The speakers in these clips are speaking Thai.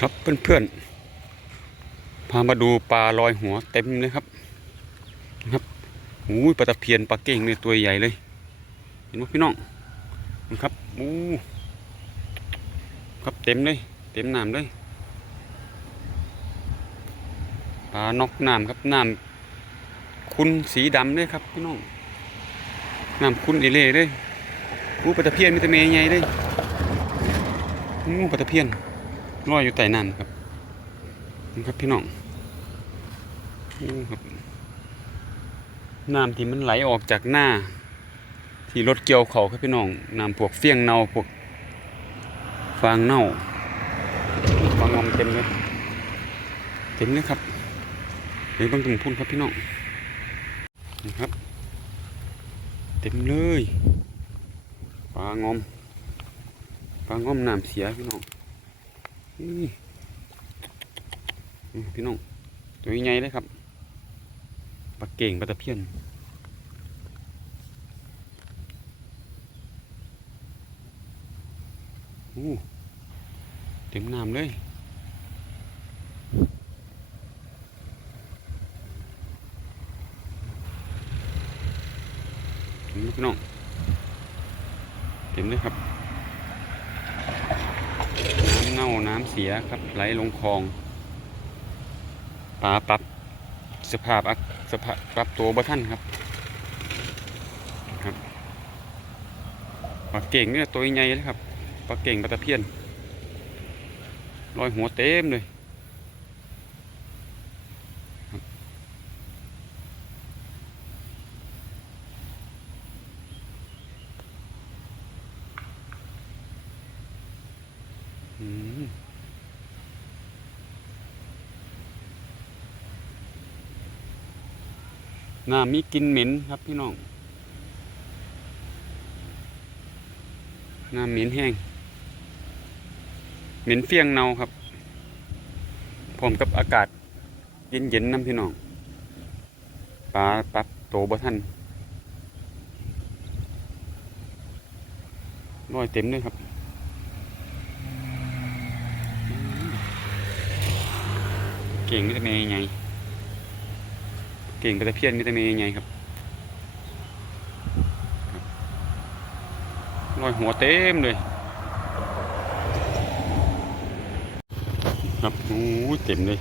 ครับเพื่อนๆ พามาดูปลาลอยหัวเต็มเลยครับนะครับโอ้ปลาตะเพียนปลาเก่งเนี่ยตัวใหญ่เลย เห็นไหมพี่น้องนะครับโอ้ครับเต็มเลย เต็มน้ำเลยปลานกน้ำครับน้ำคุณสีดำเลยครับพี่น้องน้ำคุณเอเล่เลยอู้ปลาตะเพียนมีต่เมย์ใหญ่เลยอู้ปลาตะเพียน ลอยอยู่ใต้น้ำครับนี่ครับพี่น้องนี่ครับน้ำที่มันไหลออกจากหน้า ที่รถเกี่ยวเขาครับพี่น้องน้ำพวกเฟี้ยงเนาพวกฟางเน่าฟางงอมเต็มเลยเต็มเลยครับเดี๋ยวเบางตรงพุ่นครับพี่น้องนี่ครับ เต็มเลยฟางงอมฟางอมน้ำเสียพี่น้อง พี่น้อง ตัวใหญ่เลยครับปลาเก่งปลาตะเพียนโอ้เต็มน้ำเลยเห็นไหมพี่น้องเต็มเลยครับ น้ำเน่า น้ำเสีย ครับไหลลงคลองปลาปรับสภาพอักสภาพปรับตัวบ่ท่านครับครับปลาเก่งเนี่ยตัวใหญ่เลยครับปลาเก่งปลาตะเพียนลอยหัวเต็มเลยครับอืม น้ำมีกลินเหม็นครับพี่น้องน้ำเหม็นแห้ง เหม็นเฟี้ยงเนาครับพร้อมกับอากาศเย็นๆน้ำพี่น้องปลาปรับโตบ่ทันลอยเต็มเลยครับเก่งมิตรเมย์ไง ก่งกระตะเพียนมิตรเมย์ไงครับครับลอยหัวเต็มเลย ครับโอ้ยเต็มเลย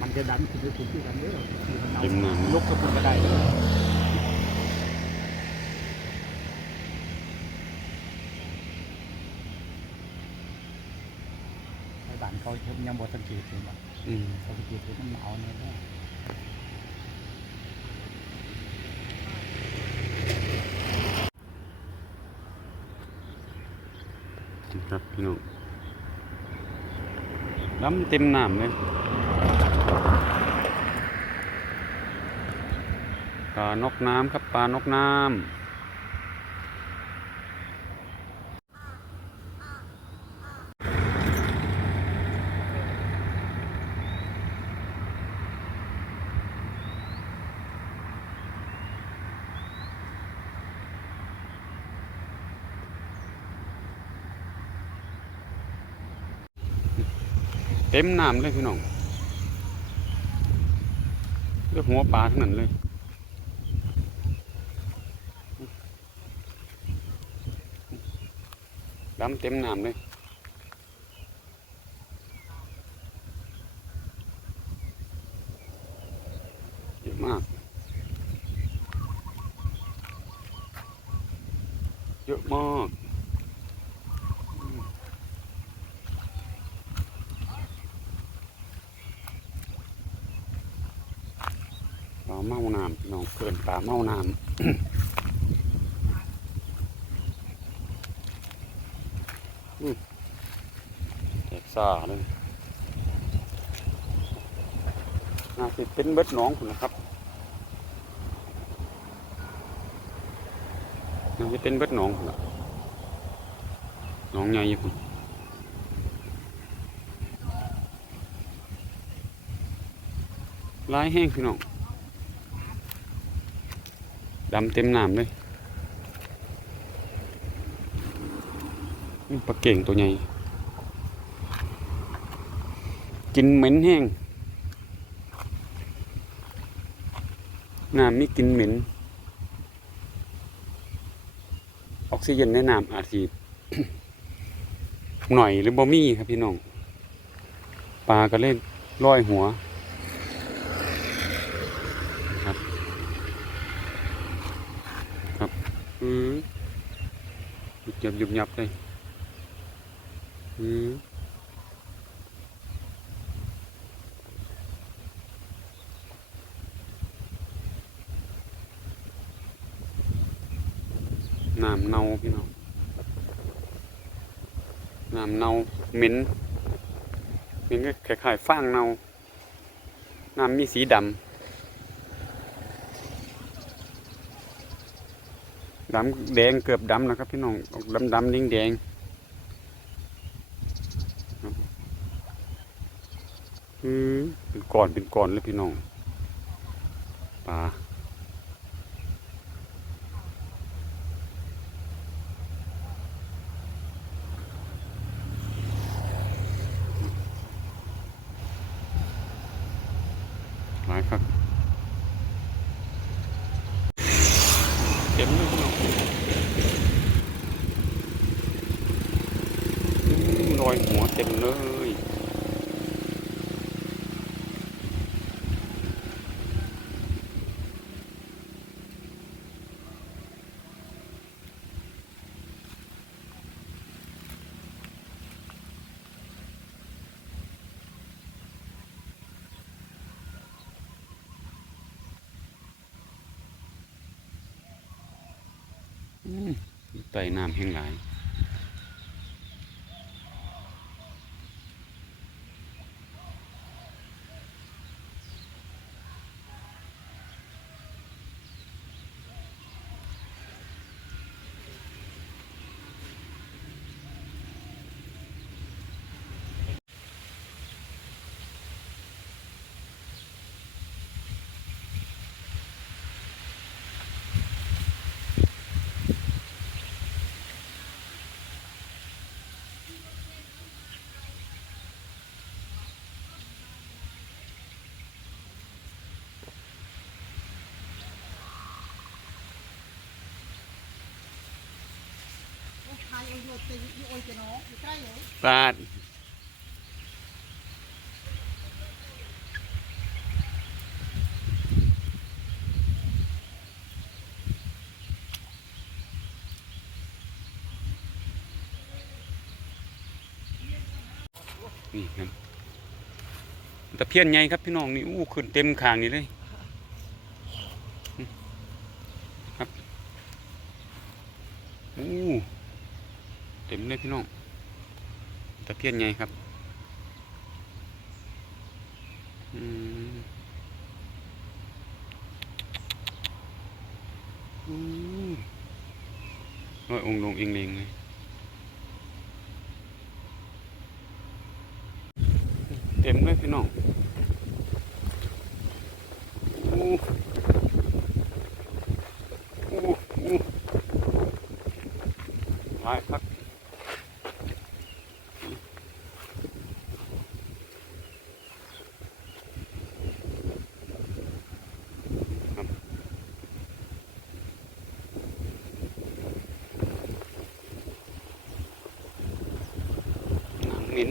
มันจะดันขึ้นไปถึงที่กันเด้อที่มันเอาเต็มน้ำยกกระปุกก็ได้เด้อไอ้บ้านเขายังบ่สังเกตเห็นว่าอืมเขาสังเกตเห็นมันหนาวเนี่ยเด้อ ครับพี่น้องล้ำเต็มน้ำเลยปลานกน้ำครับปลานกน้ำ เต็มน้ำเลยพี่น้องเลือกหัวปลาทั้งนั้นเลยล้ำเต็มน้ำเลยเยอะมาก เยอะมาก ปลาเมาน้ำพี่น้อง เกินปลาเมาน้ำอื้อแตกซ่าเลยน่าจะเป็นเบิดน้องคุณนะครับน่าจะเป็นเบิดน้องคุณละน้องใหญ่อยู่คุณลายแห้งพี่น้อง ดำเต็มน้ำเลยปลาเก่งตัวใหญ่ กินเหม็นแห้งน้ำมีกินเหม็น ออกซิเจนในน้ำอาจสิหน่อยหรือบ่มีครับพี่น้อง ปลาก็เล่นลอยหัว อืมยุบยับยุบยับเลย อืมน้ำเน่าพี่น้อง น้ำเน่าเหม็นเหม็นก็คล้ายๆฟางเน่า น้ำมีสีด ดำแดงเกือบดำนะครับ พี่น้องออกดำดำนิ่งแดงอือเป็นก่อนเป็นก่อนเลยพี่น้องปลาหลายครับ เต็มเลยพี่น้อง อยหัวเต็มเลยอืมไต่น้ำแห้งหลาย ใครเอาโยนตีโยนจะน้องอยู่ใกล้เลยปลาดนี่ครับตะเพียนใหญ่ครับพี่น้องนี่อู้ขึ้นเต็มคางนี่เลยครับอู้ เต็มเลยพี่น้องตะเพียนไงครับอืมอืมโอ้ยองลงเองเลงเลยเต็มเลยพี่น้องอู้อู้อู้หลายครับ น้ำเหมิน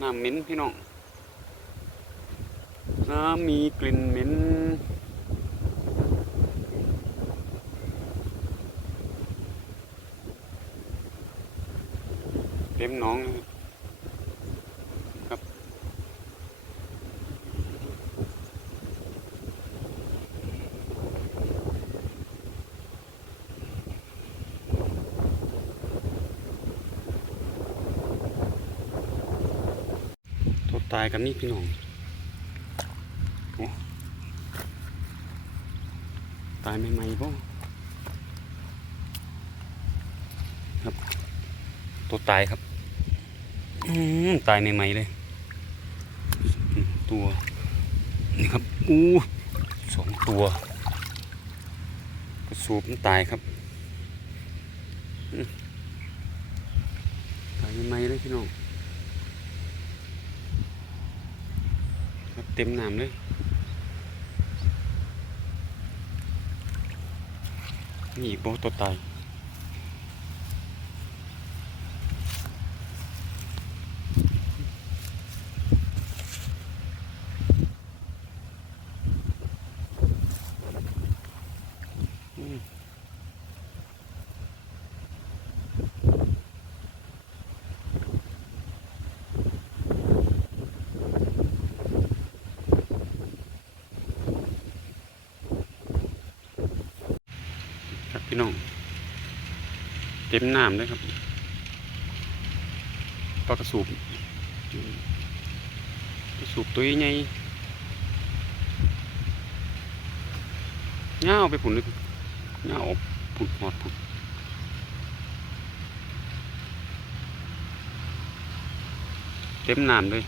น้ำเหม็นพี่น้องน้ำมีกลิ่นเหม็น เต็มหน้องเลยครับ ตายกับนี่พี่น้องโอ้ตายใหม่ๆบ่ครับตัวตายครับอืมตายใหม่ๆเลย ตัว นี่ครับอู้สองตัวกระสูบมันตายครับตายใหม่ๆเลยพี่น้อง ครับ เต็มน้ำเลยนี่โบตัวตาย พี่น้อง เต็มน้ำเลยครับปลากระสูบกระสูบตัวใหญ่เงาไปผุนเลยเงาผุดหอดผุดเต็มน้ำเลย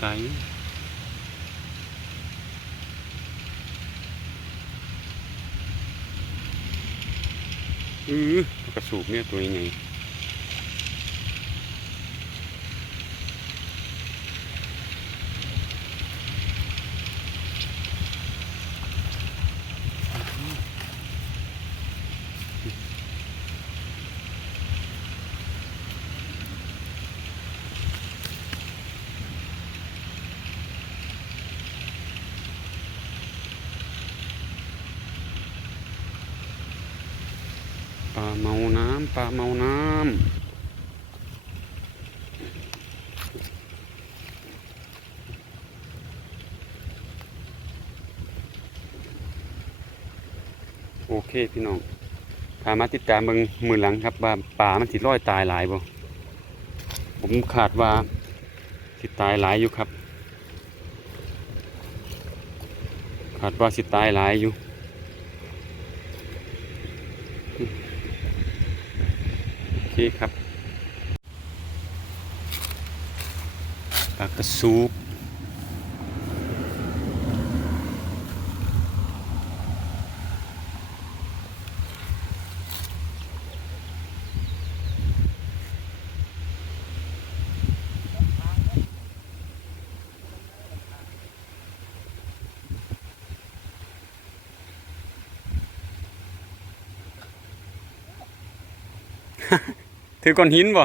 ไกลอือกระสูบเนี่ยตัวยังไง cho mình tay ừ cái sụp nha tuổi này pà màu nám pà màu nám โอเคพี่น้องพามาติดตามเบิงมือหลังครับว่าป่ามันสิร้อยตายหลายบ่ผมขาดว่าสิตายหลายอยู่ครับขาดว่าสิตายหลายอยู่ โอเครับปลากระสูบ ถือก้อนหินบ่